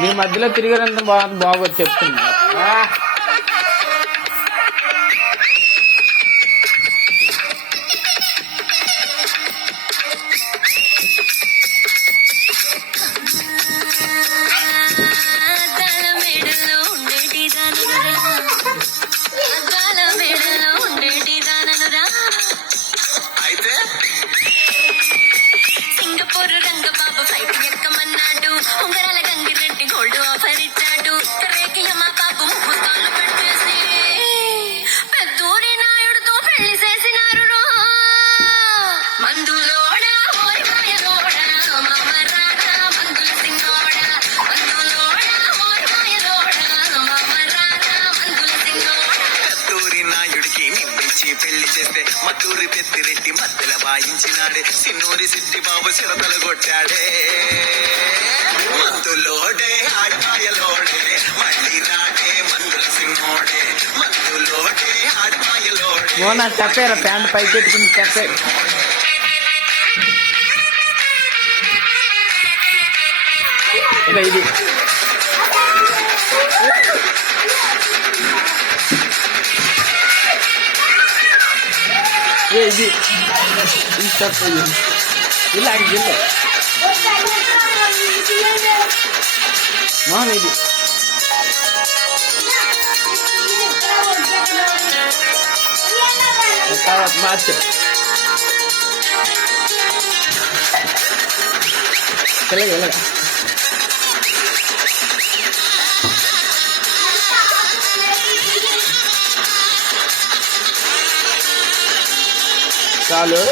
మీ మధ్యలో తిరిగినంత బాగోదు చెప్తున్నా. పెళ్లి చేస్తే మట్టూరి పెద్దిరెడ్డి మధ్యల వాయించినాడే, సిన్నూరి సిట్టి బాబు చిరతలు కొట్టాడే. మందులోడే ఆడమాయలోడే మళ్ళీ రాడే మందుల సిన్నోడే, మందులోడే ఆడమాయలోడే. చెప్పారా ప్యాంట్ పైకి పెట్టుకుని చెప్పారు. ఇది ఇది ಇಲ್ಲ ಹಂಗಿಲ್ಲ ನಾನು ಇದು ಮಾಚ ಕೆಳಗೆ చాలు.